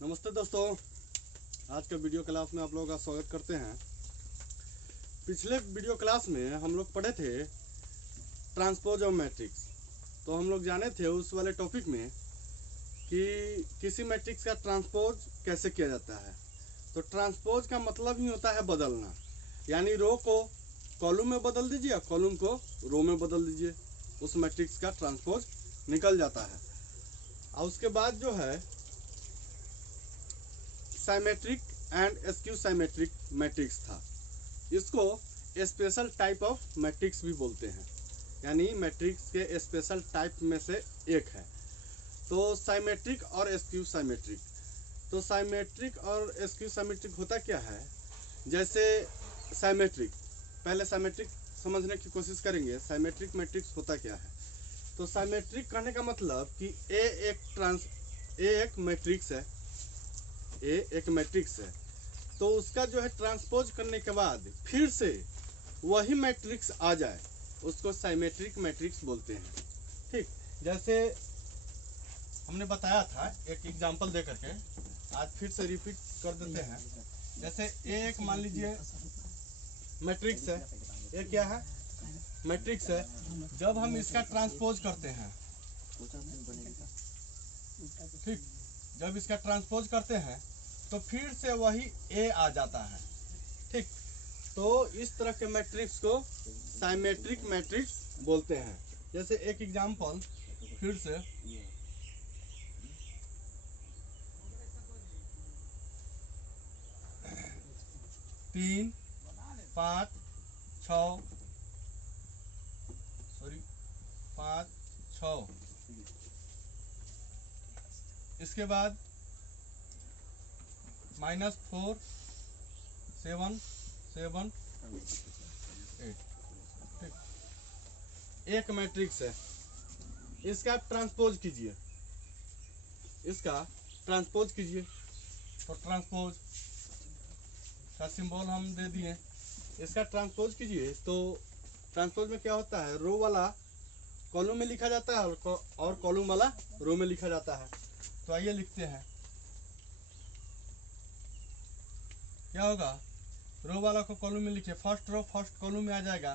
नमस्ते दोस्तों, आज के वीडियो क्लास में आप लोगों का स्वागत करते हैं। पिछले वीडियो क्लास में हम लोग पढ़े थे ट्रांसपोज ऑफ मैट्रिक्स। तो हम लोग जाने थे उस वाले टॉपिक में कि किसी मैट्रिक्स का ट्रांसपोज कैसे किया जाता है। तो ट्रांसपोज का मतलब ही होता है बदलना, यानी रो को कॉलम में बदल दीजिए और कॉलम को रो में बदल दीजिए, उस मैट्रिक्स का ट्रांसपोज निकल जाता है। और उसके बाद जो है symmetric and skew symmetric matrix था। इसको स्पेशल टाइप ऑफ मैट्रिक्स भी बोलते हैं, यानी मैट्रिक्स के स्पेशल टाइप में से एक है। तो साइमेट्रिक और स्क्यू साइमेट्रिक, तो साइमेट्रिक और स्क्यू साइमेट्रिक होता क्या है। जैसे साइमेट्रिक, पहले साइमेट्रिक समझने की कोशिश करेंगे। साइमेट्रिक मैट्रिक्स होता क्या है। तो साइमेट्रिक कहने का मतलब कि ए एक मैट्रिक्स है, ए एक मैट्रिक्स है, तो उसका जो है ट्रांसपोज करने के बाद फिर से वही मैट्रिक्स आ जाए, उसको साइमेट्रिक मैट्रिक्स बोलते हैं। ठीक, जैसे हमने बताया था एक एग्जांपल दे करके, आज फिर से रिपीट कर देते हैं। जैसे ए एक मान लीजिए मैट्रिक्स है, ये क्या है, मैट्रिक्स है। जब हम इसका ट्रांसपोज करते हैं, ठीक, जब इसका ट्रांसपोज करते हैं तो फिर से वही ए आ जाता है। ठीक, तो इस तरह के मैट्रिक्स को साइमेट्रिक मैट्रिक्स बोलते हैं। जैसे एक एग्जांपल फिर से, तीन पाँच छ, सॉरी 5 6, इसके बाद -4 7 7 8। ठीक, एक मैट्रिक्स है, इसका ट्रांसपोज कीजिए, इसका ट्रांसपोज कीजिए। तो ट्रांसपोज का सिंबल हम दे दिए, इसका ट्रांसपोज कीजिए। तो ट्रांसपोज में क्या होता है, रो वाला कॉलम में लिखा जाता है और कॉलम वाला रो में लिखा जाता है। तो आइए लिखते हैं, क्या होगा, रो वाला को कॉलम में लिखिए, फर्स्ट रो फर्स्ट कॉलम में आ जाएगा,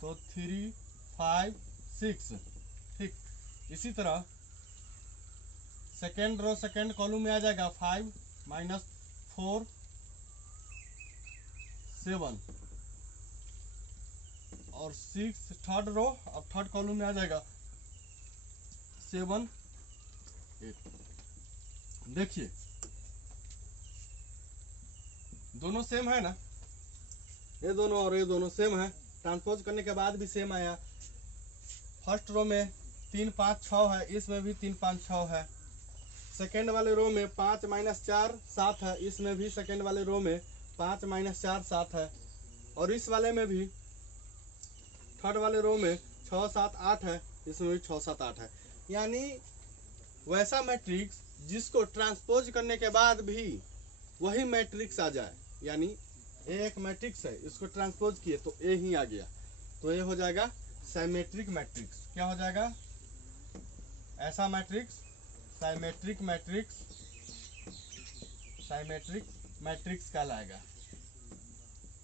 तो 3 5 6। ठीक, इसी तरह सेकेंड रो सेकेंड कॉलम में आ जाएगा, 5 -4 7, और 6 थर्ड रो, अब थर्ड कॉलम में आ जाएगा 7 8। देखिए दोनों सेम है ना, ये दोनों और ये दोनों सेम है। ट्रांसपोज करने के बाद भी सेम आया। फर्स्ट रो में 3 5 6 है, इसमें भी 3 5 6 है। सेकेंड वाले रो में 5 -4 7 है, इसमें भी सेकेंड वाले रो में 5 -4 7 है। और इस वाले में भी थर्ड वाले रो में 6 7 8 है, इसमें भी 6 7 8 है। यानी वैसा मैट्रिक्स जिसको ट्रांसपोज करने के बाद भी वही मैट्रिक्स आ जाए, यानी ए एक मैट्रिक्स है, इसको ट्रांसपोज किए तो ए ही आ गया, तो ये हो जाएगा साइमेट्रिक मैट्रिक्स। क्या हो जाएगा, ऐसा matrix symmetric matrix, symmetric matrix कहलाएगा।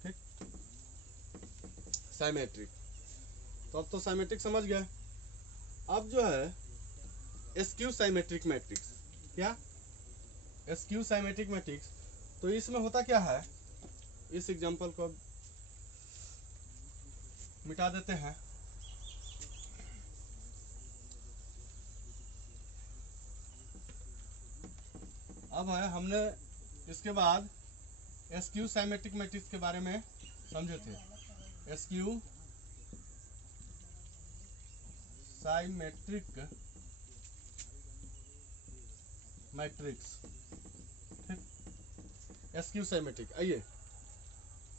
ठीक, साइमेट्रिक। तो अब तो साइमेट्रिक समझ गया। अब जो है स्क्यू साइमेट्रिक मैट्रिक्स, क्या स्क्यू साइमेट्रिक मैट्रिक्स, तो इसमें होता क्या है, इस एग्जांपल को अब मिटा देते हैं। अब है, हमने इसके बाद स्क्यू साइमेट्रिक मैट्रिक्स के बारे में समझे थे। स्क्यू साइमेट्रिक मैट्रिक्स, ठीक, स्क्यू साइमेट्रिक। आइए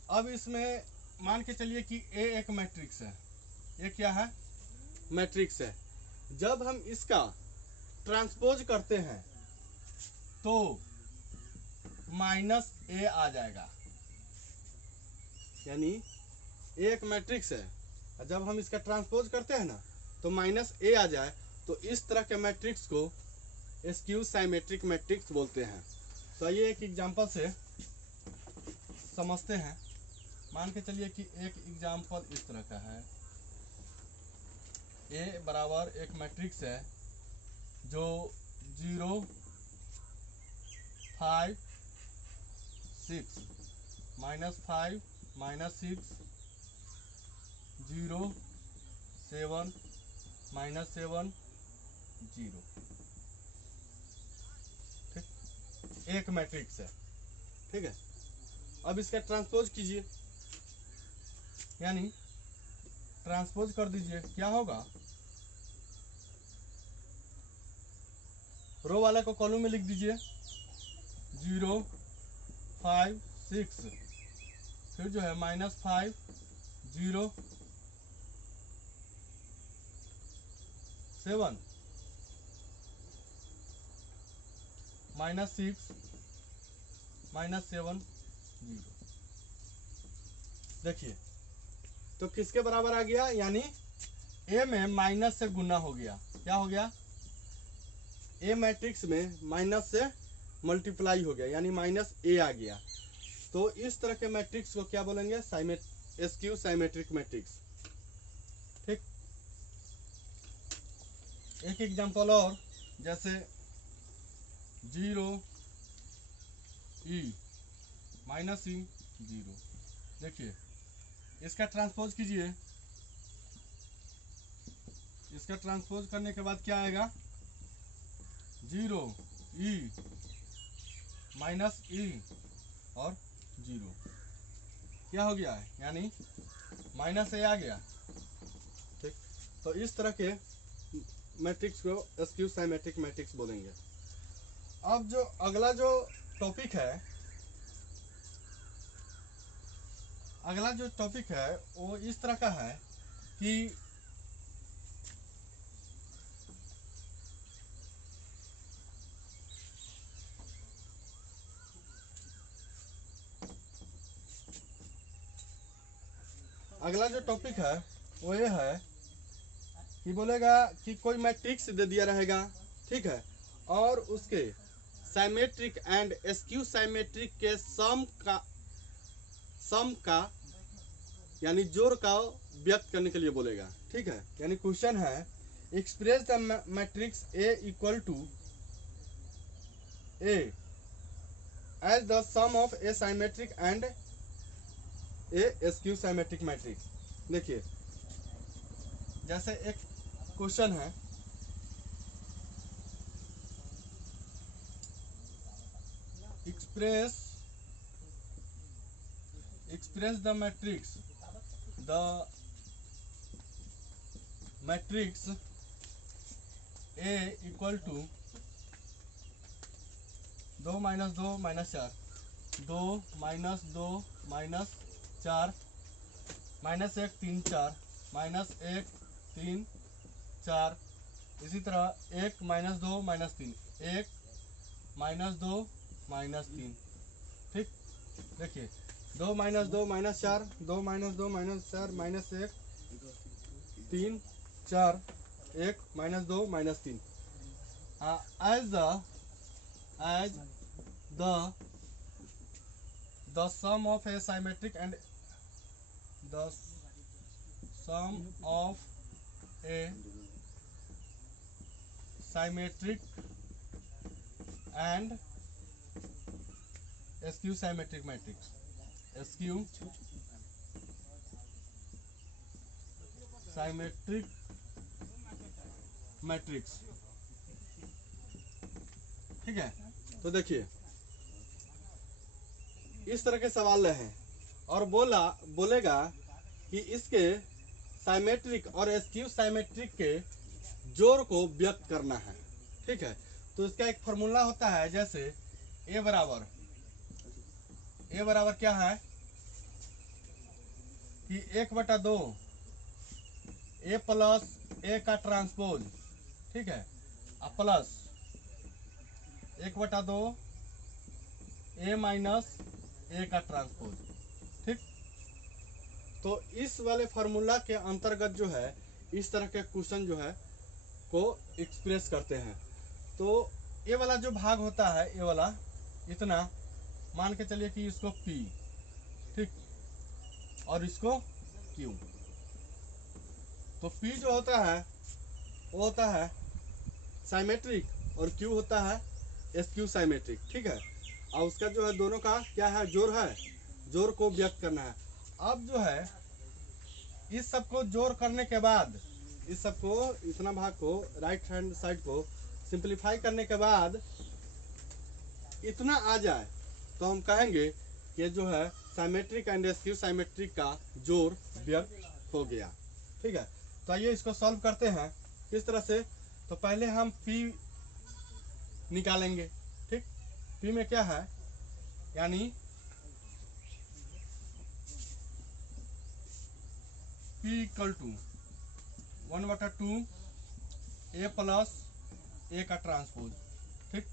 अब इसमें मान के चलिए कि ए एक मैट्रिक्स है, ये क्या है, मैट्रिक्स है। जब हम इसका ट्रांसपोज करते हैं तो -a आ जाएगा, यानी एक मैट्रिक्स है, जब हम इसका ट्रांसपोज करते हैं ना तो -a आ जाए, तो इस तरह के मैट्रिक्स को स्क्यू साइमेट्रिक मैट्रिक्स बोलते हैं। तो आइए एक एग्जांपल से समझते हैं। मान के चलिए कि एक एग्जांपल इस तरह का है। ए बराबर एक मैट्रिक्स है जो 0 5 6 -5 -6 0 7 -7 0। ठीक, एक मैट्रिक्स है। ठीक है, अब इसका ट्रांसपोज कीजिए, यानी ट्रांसपोज कर दीजिए। क्या होगा, रो वाले को कॉलम में लिख दीजिए 0 5 6, फिर जो है -5 0 7 -6 -7 0। देखिए तो किसके बराबर आ गया, यानी ए में माइनस से गुना हो गया। क्या हो गया, ए मैट्रिक्स में माइनस से मल्टीप्लाई हो गया, यानी -a आ गया। तो इस तरह के मैट्रिक्स को क्या बोलेंगे, स्क्यू साइमेट्रिक मैट्रिक्स। ठीक, एक एग्जांपल और, जैसे 0 e -e 0। देखिए इसका ट्रांसपोज कीजिए। इसका ट्रांसपोज करने के बाद क्या आएगा, 0 e -e और 0। क्या हो गया है, यानी -a आ गया। ठीक, तो इस तरह के मैट्रिक्स को स्क्यू साइमेट्रिक मैट्रिक्स बोलेंगे। अब जो अगला जो टॉपिक है वो इस तरह का है कि अगला जो टॉपिक है वो ये है कि बोलेगा कि कोई मैट्रिक्स दे दिया रहेगा। ठीक है, और उसके साइमेट्रिक एंड स्क्यू साइमेट्रिक के सम का यानी जोड़ का व्यक्त करने के लिए बोलेगा। ठीक है, यानी क्वेश्चन है express the matrix A equal to A as the sum of a symmetric and a skew symmetric matrix. देखिए जैसे एक क्वेश्चन है, express the matrix A equal to 2 -2 -4 2 -2 -4 -1 3 4 -1 3 4, इसी तरह 1 -2 -3 1 -2 -3। ठीक, देखिए 2 -2 -4 2 -2 -4 -1 3 4 1 -2 -3। as the sum of a symmetric and the sum of a symmetric and skew symmetric matrix, skew symmetric matrix। ठीक है, तो देखिए इस तरह के सवाल हैं और बोलेगा कि इसके साइमेट्रिक और स्क्यू साइमेट्रिक के जोड़ को व्यक्त करना है। ठीक है, तो इसका एक फॉर्मूला होता है, जैसे ए बराबर क्या है कि 1/2 ए प्लस ए का ट्रांसपोज। ठीक है, अब प्लस 1/2 ए माइनस ए का ट्रांसपोज। ठीक, तो इस वाले फार्मूला के अंतर्गत जो है इस तरह के क्वेश्चन जो है को एक्सप्रेस करते हैं। तो ये वाला जो भाग होता है, ये वाला इतना मान के चलिए कि इसको P, ठीक, और इसको Q। तो P जो होता है वो होता है साइमेट्रिक और Q होता है एस्क्यू साइमेट्रिक, ठीक है। और उसका जो है दोनों का क्या है, जोड़ है, जोड़ को व्यक्त करना है। अब जो है इस सब को जोड़ करने के बाद, इस सब को, इतना भाग को, राइट हैंड साइड को सिंपलीफाई करने के बाद इतना आ जाए तो हम कहेंगे कि जो है साइमेट्रिक एंड एस्क्यू साइमेट्रिक का जोड़ व्यक्त हो गया, ठीक है। तो आइए इसको सॉल्व करते हैं। किस तरह से? तो पहले हम P निकालेंगे, ठीक। P में क्या है, यानी P equal to 1/2 A plus A का ट्रांसपोज, ठीक।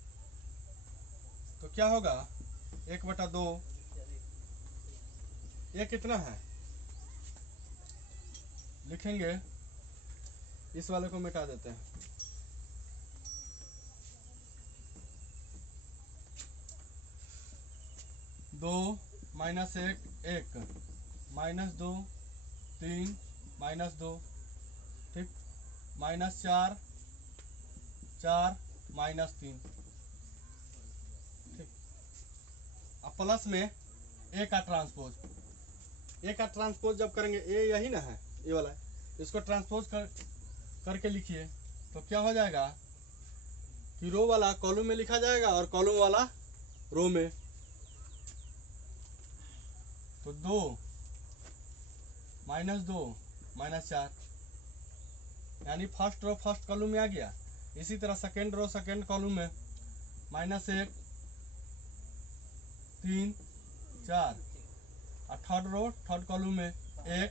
तो क्या होगा 1/2, A कितना है लिखेंगे, इस वाले को मिटा देते हैं। दो माइनस एक माइनस 2 3 माइनस 2, ठीक, माइनस 4 माइनस 3, ठीक। अब प्लस में A का ट्रांसपोज, A का ट्रांसपोज जब करेंगे, A यही ना है, ये वाला है, इसको ट्रांसपोज करके लिखिए तो क्या हो जाएगा कि रो वाला कॉलम में लिखा जाएगा और कॉलम वाला रो में। तो 2 माइनस 2 माइनस 4, यानी फर्स्ट रो फर्स्ट कॉलम में आ गया। इसी तरह सेकेंड रो सेकेंड कॉलम में -1 3 4, और थर्ड रो थर्ड कॉलम में 1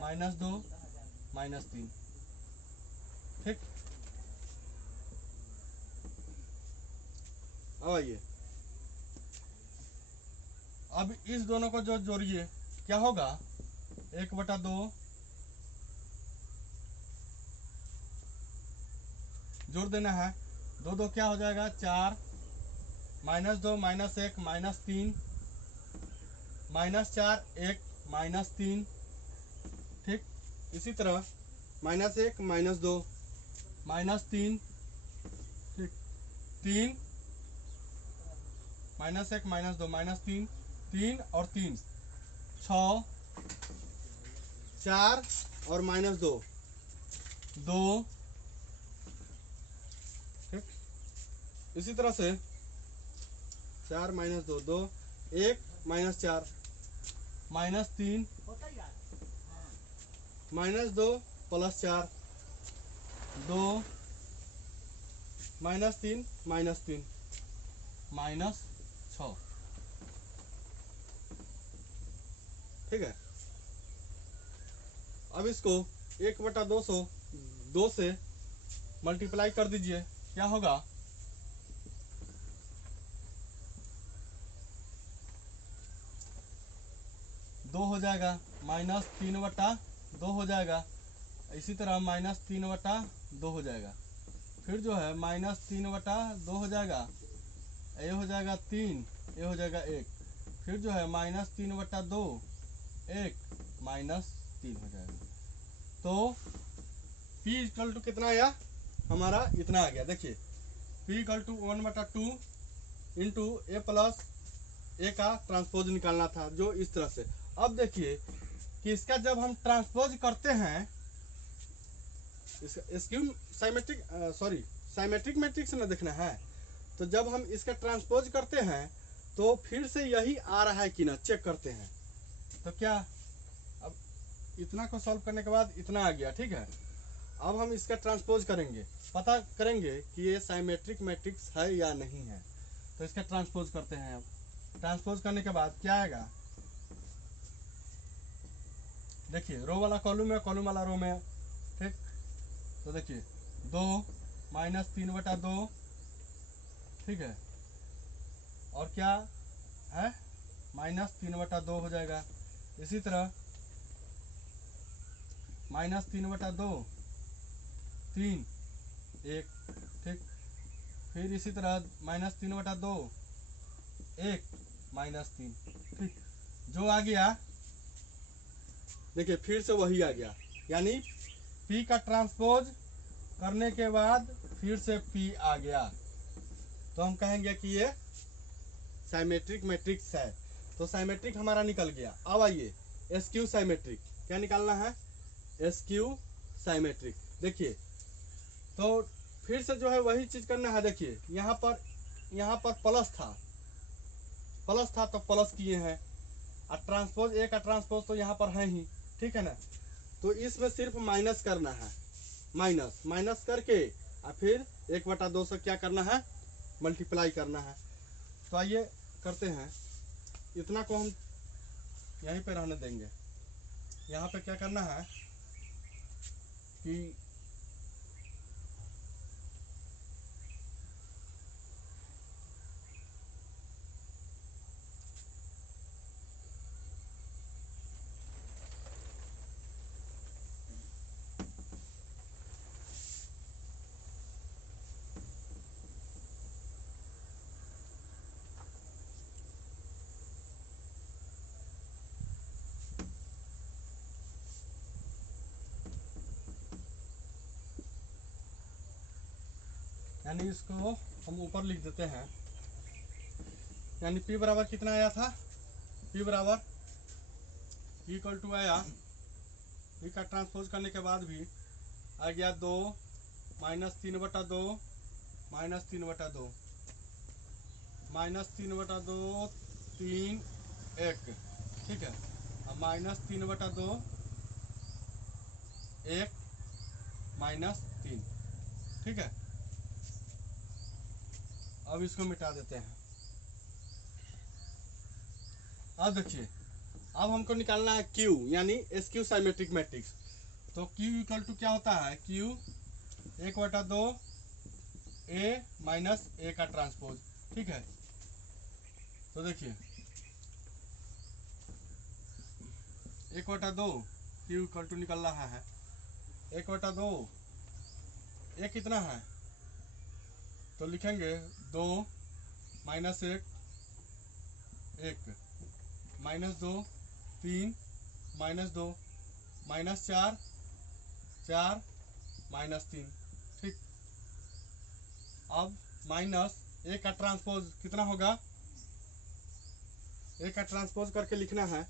-2 -3, ठीक। अब आइए, अब इस दोनों को जो जोड़िए क्या होगा, 1/2 जोड़ देना है, 2 क्या हो जाएगा 4, -2 -1 -3, -4 1 -3, ठीक। इसी तरह -1 -2 -3, ठीक, 3 -1 -2 -3, 3 और 3 6, 4 और -2 2, ठीक। इसी तरह से 4 -2 2 1 -4 -3 -2 प्लस 4 2 -3 -3 -6, ठीक है। अब इसको 1/2 से मल्टीप्लाई कर दीजिए, क्या होगा 2 हो जाएगा, -3/2 हो जाएगा। इसी तरह -3/2 हो जाएगा, फिर जो है -3/2 हो जाएगा, ये हो जाएगा 3, ये हो जाएगा 1, फिर जो है -3/2 1 -3 हो जाएगा। तो P इक्वल टू कितना आया हमारा, इतना आ गया। देखिए P equal to 1/2 into A plus A का ट्रांसपोज निकालना था, जो इस तरह से। अब देखिए कि इसका जब हम ट्रांसपोज करते हैं, साइमेट्रिक मैट्रिक्स ना देखना है, तो जब हम इसका ट्रांसपोज करते हैं तो फिर से यही आ रहा है कि ना, चेक करते हैं। तो क्या, अब इतना को सॉल्व करने के बाद इतना आ गया, ठीक है। अब हम इसका ट्रांसपोज करेंगे, पता करेंगे कि ये साइमेट्रिक मैट्रिक्स है या नहीं है। तो इसका ट्रांसपोज करते हैं। अब ट्रांसपोज करने के बाद क्या आएगा, देखिए रो वाला कॉलम में, कॉलम वाला रो में, ठीक। तो देखिए 2 -3/2, ठीक है, और क्या है -3/2 हो जाएगा। इसी तरह -3/2 3 1, ठीक। फिर इसी तरह -3/2 1 माइनस 3। ठीक, जो आ गया देखिए फिर से वही आ गया, यानी P का ट्रांसपोज करने के बाद फिर से P आ गया, तो हम कहेंगे कि ये साइमेट्रिक मैट्रिक्स है। तो साइमेट्रिक हमारा निकल गया। अब आइए एसक्यू साइमेट्रिक, क्या निकालना है? SQ symmetric. देखिए तो फिर से जो है वही चीज करना है। देखिए यहाँ पर प्लस था तो प्लस किए हैं, और ट्रांसपोज ए का ट्रांसपोज तो यहाँ पर है ही, ठीक है ना। तो इसमें सिर्फ माइनस करना है, माइनस करके और फिर 1/2 से क्या करना है? मल्टीप्लाई करना है। तो आइए करते हैं, इतना को हम यहीं पे रहने देंगे। यहाँ पे क्या करना है कि यानी इसको हम ऊपर लिख देते हैं। यानी P बराबर कितना आया था? P बराबर इक्वल टू आया, P का ट्रांसपोज करने के बाद भी आ गया 2 माइनस 3/2 माइनस 3/2 माइनस 3/2 3 1, ठीक है, अब माइनस 3/2 1 माइनस 3, ठीक है। अब इसको मिटा देते हैं। अब देखिए, अब हमको निकालना है Q, यानी एसक्यू साइमेट्रिक मैट्रिक्स। तो Q इक्वल टू क्या होता है? Q 1/2 A माइनस A का ट्रांसपोज, ठीक है। तो देखिए 1/2 Q इक्वल टू निकल रहा है 1/2, A कितना है? तो लिखेंगे 2 minus 1 1 minus 2 3 minus 2 minus 4 4 minus 3, ठीक। अब माइनस ए का ट्रांसपोज कितना होगा? ए का ट्रांसपोज करके लिखना है,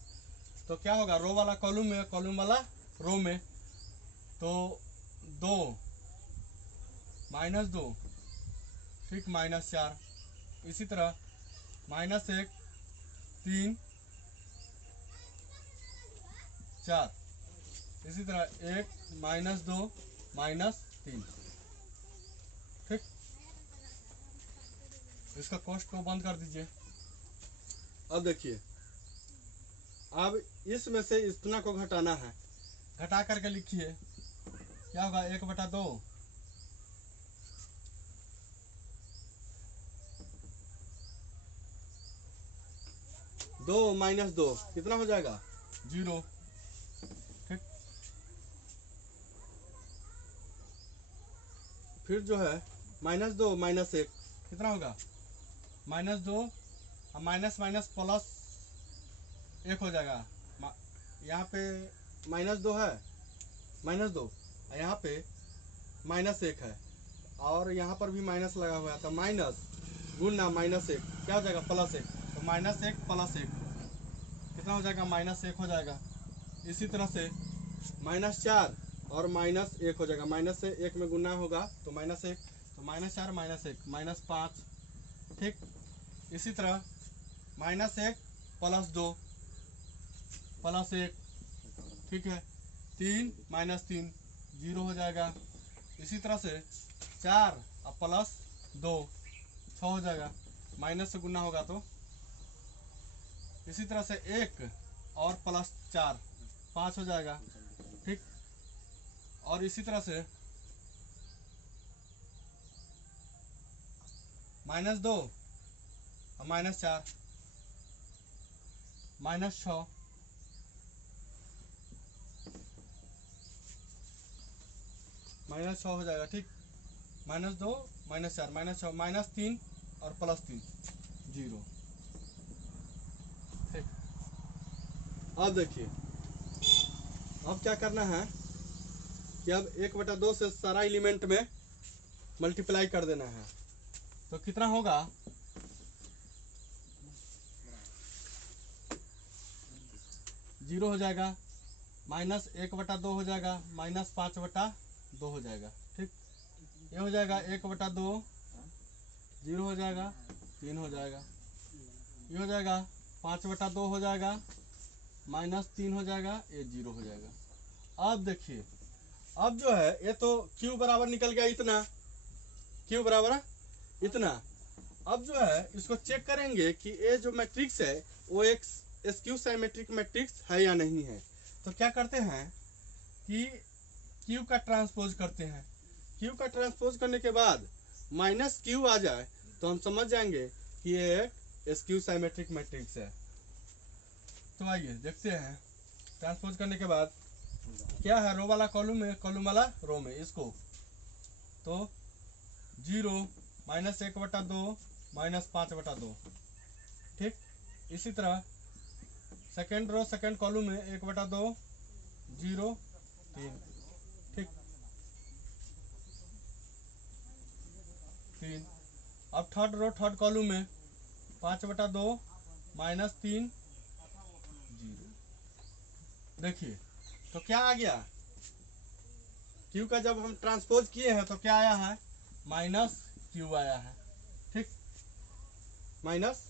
तो क्या होगा? रो वाला कॉलम में, कॉलम वाला रो में। तो 2 माइनस 2, ठीक, माइनस 4, इसी तरह माइनस 1 3 4, इसी तरह 1 माइनस 2 माइनस 3, ठीक। इसका कॉस्ट को बंद कर दीजिए। अब देखिए, अब इसमें से इतना को घटाना है, घटा करके लिखिए क्या होगा? 1/2 2 माइनस 2 कितना हो जाएगा? 0, ठीक। फिर जो है -2 माइनस 1 कितना होगा? -2, और माइनस माइनस प्लस 1 हो जाएगा। यहाँ पे -2 है, -2, यहाँ पे -1 है, और यहाँ पर भी माइनस लगा हुआ है, तो माइनस गुना -1 क्या हो जाएगा? +1। तो -1 + 1 कितना हो जाएगा? -1 हो जाएगा। इसी तरह से -4 और -1 हो जाएगा, माइनस से 1 में गुना होगा तो -1, तो -4 -1 -5, ठीक। इसी तरह -1 + 2 +1, ठीक है, 3 -3 0 हो जाएगा। इसी तरह से 4 और +2 6 हो जाएगा, माइनस से गुना होगा तो। इसी तरह से 1 और +4 5 हो जाएगा, ठीक। और इसी तरह से -2 और -4 -6, -6 हो जाएगा, ठीक। -2 -4 -6 -3 और +3 0, अब देखिए, अब क्या करना है कि अब 1/2 से सारा एलिमेंट में मल्टीप्लाई कर देना है। तो कितना होगा, जीरो हो जाएगा, माइनस 1/2 हो जाएगा, माइनस 5/2 हो जाएगा। ठीक, ये हो जाएगा 1/2, जीरो हो जाएगा, 3 हो जाएगा, ये हो जाएगा 5/2 हो जाएगा, माइनस 3 हो जाएगा, ये 0 हो जाएगा। अब देखिए, अब जो है ये तो q बराबर निकल गया इतना, q बराबर इतना। अब जो है इसको चेक करेंगे कि ये जो मैट्रिक्स है वो एक स्क्यू साइमेट्रिक मैट्रिक्स है या नहीं है। तो क्या करते हैं कि q का ट्रांसपोज करते हैं। q का ट्रांसपोज करने के बाद माइनस q आ जाए तो हम समझ जाएंगे कि ये एक स्क्यू साइमेट्रिक मैट्रिक्स है। तो आइए देखते हैं, ट्रांसपोज करने के बाद क्या है, रो वाला कॉलम में, कॉलम वाला रो में, इसको तो 0 माइनस 1/2 माइनस 5/2। ठीक, इसी तरह सेकेंड रो सेकेंड कॉलम में 1/2 0 3। ठीक, 3। अब थर्ड रो थर्ड कॉलम में 5/2 माइनस 3 0। देखिए तो क्या आ गया, q का जब हम ट्रांसपोज किए हैं तो क्या आया है, माइनस q आया है। ठीक, माइनस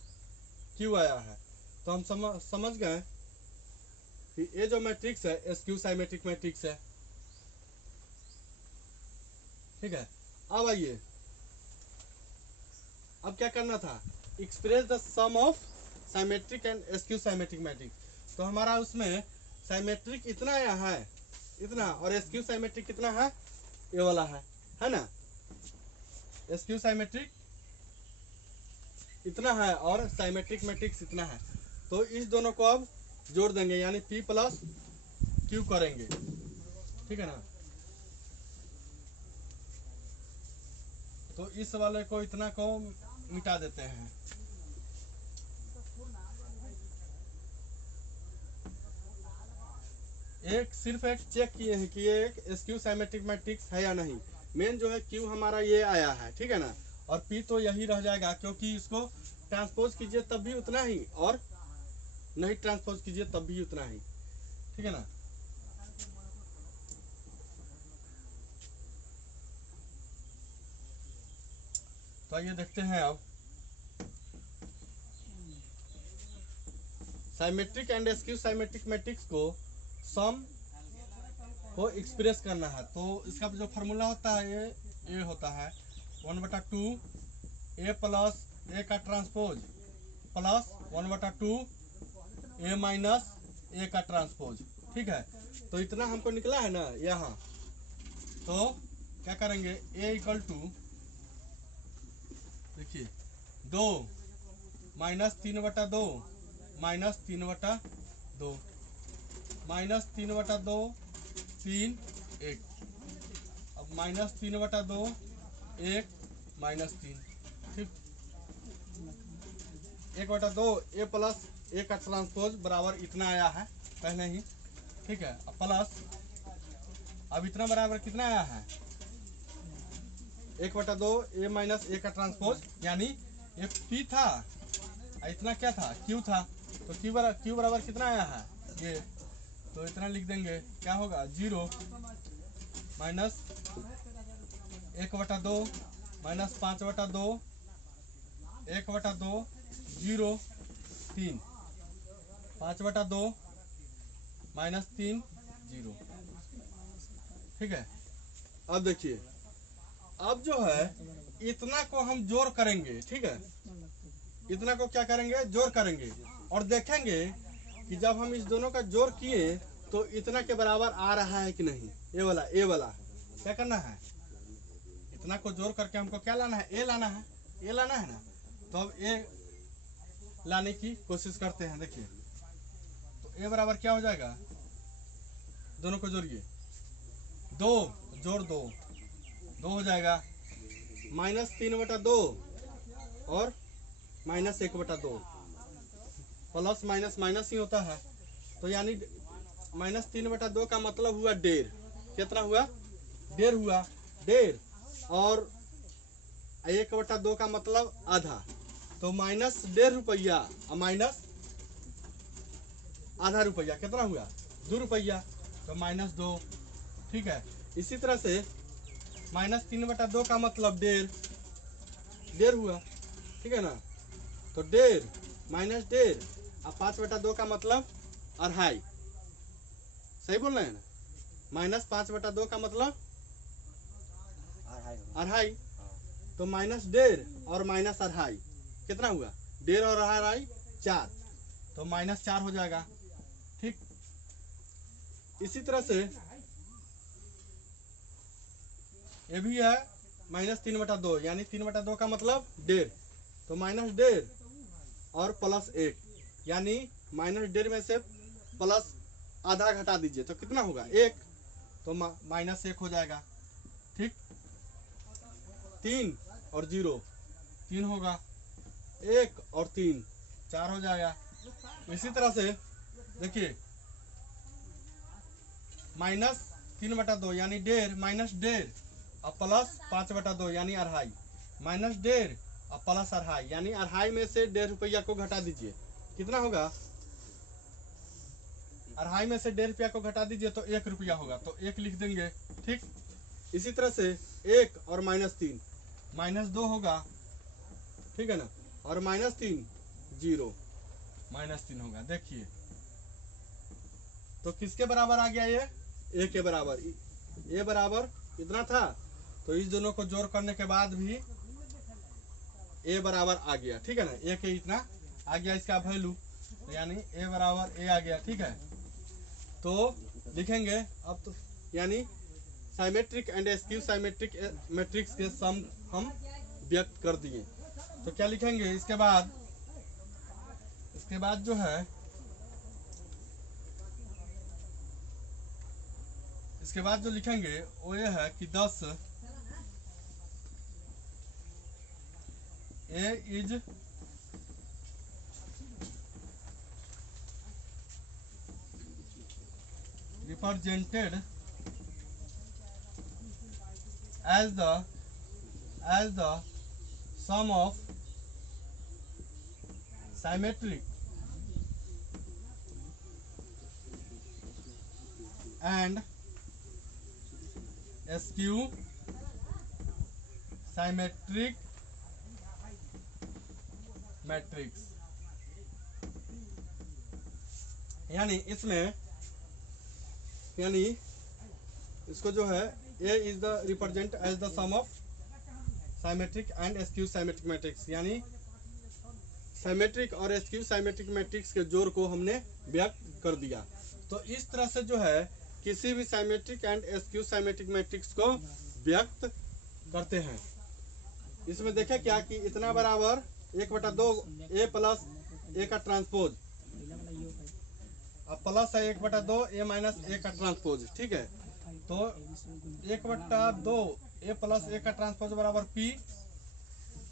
q आया है। तो हम समझ गए कि ये जो मैट्रिक्स है स्क्यू साइमेट्रिक मैट्रिक्स है। ठीक है, अब आइए, अब क्या करना था, express the sum of symmetric and skew symmetric matrix. तो हमारा उसमें साइमेट्रिक इतना आया है, इतना, और स्क्यू साइमेट्रिक कितना है, ये वाला है ना। स्क्यू साइमेट्रिक इतना है और साइमेट्रिक मैट्रिक्स इतना है। तो इस दोनों को अब जोड़ देंगे, यानी p प्लस q करेंगे। ठीक है ना, तो इस वाले को इतना को मिटा देते हैं। एक सिर्फ एक चेक किए हैं कि ये एक स्क्यू साइमेट्रिक मैट्रिक्स है या नहीं। मेन जो है q हमारा ये आया है, ठीक है ना, और p तो यही रह जाएगा, क्योंकि इसको ट्रांसपोज कीजिए तब भी उतना ही, और नहीं ट्रांसपोज कीजिए तब भी उतना ही। ठीक है ना, तो आइए देखते हैं अब symmetric and skew symmetric matrix को सम को एक्सप्रेस करना है। तो इसका जो फार्मूला होता है ये होता है 1/2 a प्लस a का transpose plus 1/2 a minus a का ट्रांसपोज। ठीक है, तो इतना हमको निकला है ना यहाँ। तो क्या करेंगे, a इक्वल टू, देखिए 2 माइनस 3/2 माइनस 3/2 माइनस 3/2 3 1। अब माइनस 3/2 1 माइनस 3। ठीक, 1/2 a प्लस a का ट्रांसपोज बराबर इतना आया है पहले ही। ठीक है, अब प्लस, अब इतना बराबर कितना आया है, 1/2 a माइनस a का ट्रांसपोज, यानी ये p था, इतना क्या था, q था। तो q बराबर कितना आया है ये, तो इतना लिख देंगे, क्या होगा 0 माइनस 1/2 माइनस 5/2 1/2 0 3 5/2 माइनस 3 0। ठीक है, अब देखिए, अब जो है इतना को हम जोड़ करेंगे। ठीक है, इतना को क्या करेंगे, जोड़ करेंगे, और देखेंगे कि जब हम इस दोनों का जोड़ किए तो इतना के बराबर आ रहा है कि नहीं। ये वाला क्या करना है, इतना को जोड़ करके हमको क्या लाना है, ए लाना है, ए लाना है ना। तो अब ए लाने की कोशिश करते हैं। देखिए तो ए बराबर क्या हो जाएगा, दोनों को जोड़िए, 2 जोड़ 2 हो जाएगा, माइनस 3/2 और माइनस 1/2, प्लस माइनस माइनस ही होता है। तो यानी -3/2 का मतलब हुआ 1.5। कितना हुआ? 1.5 हुआ, 1.5। और 1/2 का मतलब आधा, तो -1.5 रुपया और माइनस आधा रुपया कितना हुआ? 2 रुपया, तो -2। ठीक है। इसी तरह से -3/2 का मतलब 1.5 हुआ। ठीक है ना, तो 1.5 -1.5 और 5/2 का मतलब 2.5। सही बोल रहे हैं ना? -5/2 का मतलब 2.5। तो -1.5 और -2.5 कितना हुआ? 1.5 और 2.5 4, तो -4 हो जाएगा। ठीक। इसी तरह से ये भी है -3/2, यानी 3/2 का मतलब 1.5, तो -1.5 और +1, यानी -1.5 में से प्लस आधा घटा दीजिए तो कितना होगा? 1, तो -1 हो जाएगा। ठीक। 3 और 0 3 होगा, 1 और 3 4 हो जाएगा। इसी तरह से देखिए -3/2 यानी 1.5, -1.5 और +5/2 यानी 2.5, -1.5 और +2.5 यानी 2.5 में से 1.5 रुपया को घटा दीजिए, कितना होगा? 2.5 में से 1.5 रुपया को घटा दीजिए तो 1 रुपया होगा, तो 1 लिख देंगे। ठीक। इसी तरह से 1 और -3 -2 होगा। ठीक है ना, और -3 0 -3 होगा। देखिए तो किसके बराबर आ गया? ये a के बराबर। a बराबर इतना था, तो इस दोनों को जोड़ करने के बाद भी a बराबर आ गया। ठीक है ना, a के इतना आ गया इसका वैल्यू, तो यानी a बराबर a आ गया। ठीक है, तो लिखेंगे अब तो, यानी symmetric and skew symmetric matrix के सम हम व्यक्त कर दिए। तो क्या लिखेंगे इसके बाद? इसके बाद जो है, इसके बाद जो लिखेंगे वो ये है कि 10 A is represented as the sum of symmetric and skew symmetric matrix. यानी इसमें, यानी इसको जो है A is the represent as the sum of symmetric and skew symmetric matrix, यानी साइमेट्रिक और स्क्यू साइमेट्रिक मैट्रिक्स के जोड़ को हमने व्यक्त कर दिया। तो इस तरह से जो है किसी भी symmetric and skew symmetric matrix को व्यक्त करते हैं। इसमें देखें क्या कि इतना बराबर 1/2 a प्लस a का ट्रांसपोज, अब प्लस है 1/2 a माइनस a का ट्रांसपोज। ठीक है, तो 1/2 a प्लस a का ट्रांसपोज बराबर p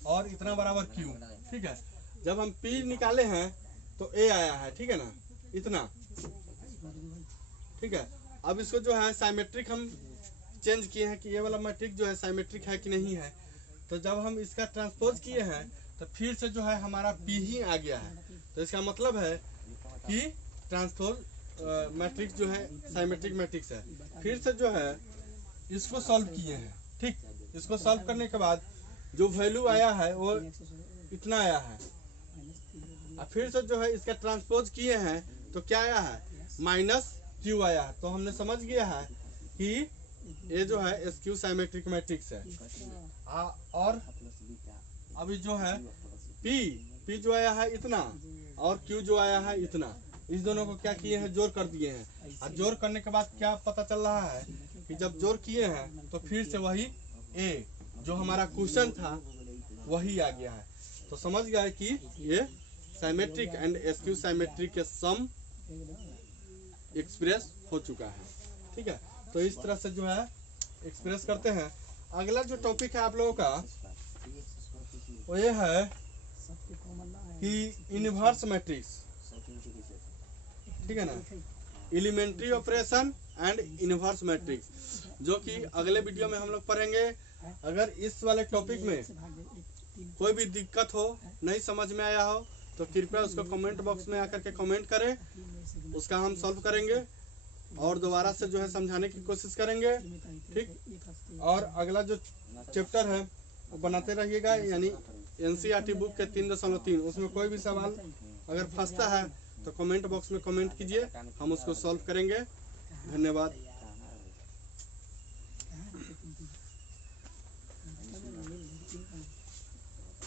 और इतना बराबर q। ठीक है, जब हम p निकाले हैं तो a आया है। ठीक है ना, इतना। ठीक है, अब इसको जो है साइमेट्रिक हम चेंज किए हैं कि ये वाला मैट्रिक जो है साइमेट्रिक है कि नहीं है। तो जब हम इसका ट्रांसपोज किए हैं तो फिर से जो है हमारा p ही आ गया है, तो इसका मतलब है कि ट्रांसपोज मैट्रिक्स जो है साइमेट्रिक मैट्रिक्स है। फिर से जो है इसको सॉल्व किए हैं। ठीक, इसको सॉल्व करने के बाद जो वैल्यू आया है वो इतना आया है, और फिर से जो है इसका ट्रांसपोज किए हैं तो क्या आया है? -q आया है। तो हमने समझ गया है कि ये जो है स्क्यू साइमेट्रिक मैट्रिक्स है। और अभी जो है p जो आया है इतना और q जो आया है इतना, इस दोनों को क्या किए हैं? जोड़ कर दिए हैं। और जोड़ करने के बाद क्या पता चल रहा है कि जब जोड़ किए हैं तो फिर से वही a जो हमारा क्वेश्चन था वही आ गया है। तो समझ गए कि ये साइमेट्रिक एंड स्क्यू साइमेट्रिक के सम एक्सप्रेस हो चुका है। ठीक है, तो इस तरह से जो है एक्सप्रेस करते हैं। अगला जो टॉपिक है आप लोगों का वो ये है कि इनवर्स मैट्रिक्स। ठीक है ना, elementary operation and inverse matrix, जो कि अगले वीडियो में हम लोग पढ़ेंगे। अगर इस वाले टॉपिक में कोई भी दिक्कत हो, नहीं समझ में आया हो, तो कृपया उसको कमेंट बॉक्स में आकर के कमेंट करें, उसका हम सॉल्व करेंगे और दोबारा से जो है समझाने की कोशिश करेंगे। ठीक, और अगला जो चैप्टर है वो बनाते रहिएगा, यानी एनसीईआरटी बुक के 3.3, उसमें कोई भी सवाल अगर फंसता है तो कमेंट बॉक्स में कमेंट कीजिए, हम उसको सॉल्व करेंगे। धन्यवाद।